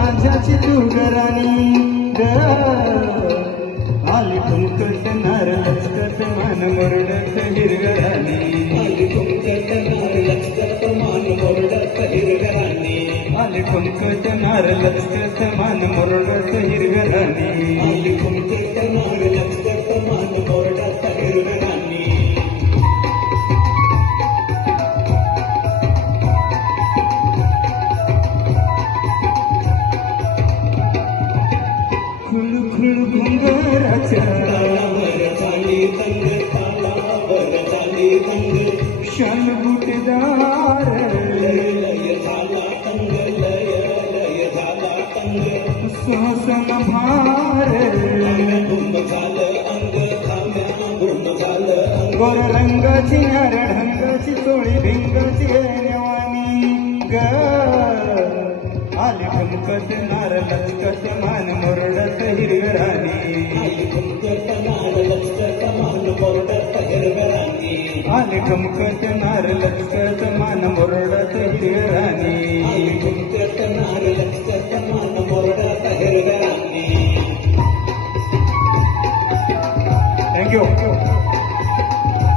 माझ्याची तू गराणी ग आली ठुमकत नार लचकत मान मोरडत हिरगराणी आली ठुमकत नार लचकत मान मोरडत हिरगराणी आली ठुमकत नार लचकत मान मोरडत हिरगराणी आली ठुमकत नार लचकत मान मोरडत हिरगराणी खुळखुळ घुंगराच्या तालावर झाली तंग तालावर झाली तंग क्षण बुटदार लय लय झाला तंग लय लय झाला तंग श्वासन भार भूम झालं अंग थांब्या भूम झालं गोर रंगाची नार ढंगाची चोळी भिंगाची नेवानी ग आली ठुमकत नार लचकत मान मोरडत हिरगराणी आली ठुमकत नार लचकत मान मोरडत हिरगराणी आली ठुमकत नार लचकत मान मोरडत हिरगराणी